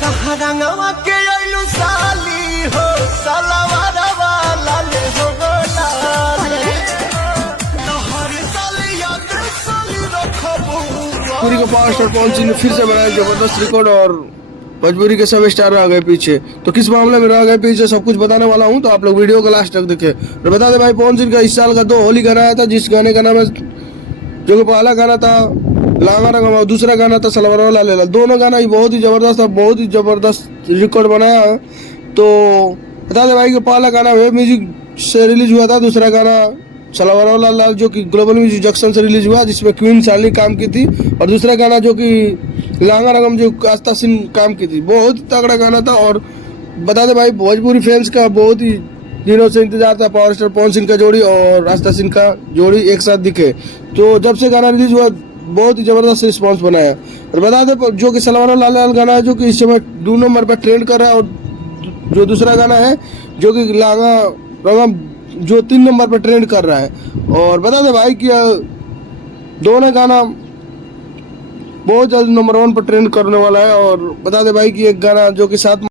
कहाँ रंगवा के आइलू साली हो सलवार वाला ले हो गोलाल तो हर साल याद साली रखबू भोजपुरी के पावर स्टार पवन सिंह ने फिर से बनाया जबरदस्त रिकॉर्ड और भोजपुरी के सब स्टार रह गए पीछे। तो किस मामले में रह गए पीछे सब कुछ बताने वाला हूँ, तो आप लोग वीडियो को लास्ट तक देखें। और बता दे भाई, पवन सिंह का इस साल का 2 होली गाना आया था, जिस गाने का नाम है, जो कि पहला गाना था लांगा रंगवा और दूसरा गाना था सलवार वाला लेला। दोनों गाना ही बहुत ही जबरदस्त था, बहुत ही जबरदस्त रिकॉर्ड बनाया। तो बता दे भाई कि पहला गाना वेब म्यूजिक से रिलीज हुआ था, दूसरा गाना सलवार वाला लाल जो कि ग्लोबल म्यूजिक जंक्शन से रिलीज हुआ, जिसमें क्वीन चार्ली काम की थी, और दूसरा गाना जो कि लांगा रंगम जो आस्था सिंह काम की थी। बहुत ही तगड़ा गाना था। और बता दे भाई, भोजपुरी फैंस का बहुत ही दिनों से इंतजार था पावर स्टार पवन सिंह का जोड़ी और आस्था सिंह का जोड़ी एक साथ दिखे। तो जब से गाना रिलीज हुआ बहुत ही जबरदस्त रिस्पांस बनाया। और बता दे जो कि सलवार लाल लाल गाना है, जो कि इस समय 2 नंबर पर ट्रेंड कर रहा है, और जो दूसरा गाना है जो कि लांगा रंगम जो 3 नंबर पर ट्रेंड कर रहा है। और बता दे भाई कि दोनों गाना बहुत जल्द नंबर 1 पर ट्रेंड करने वाला है। और बता दे भाई कि एक गाना जो कि 7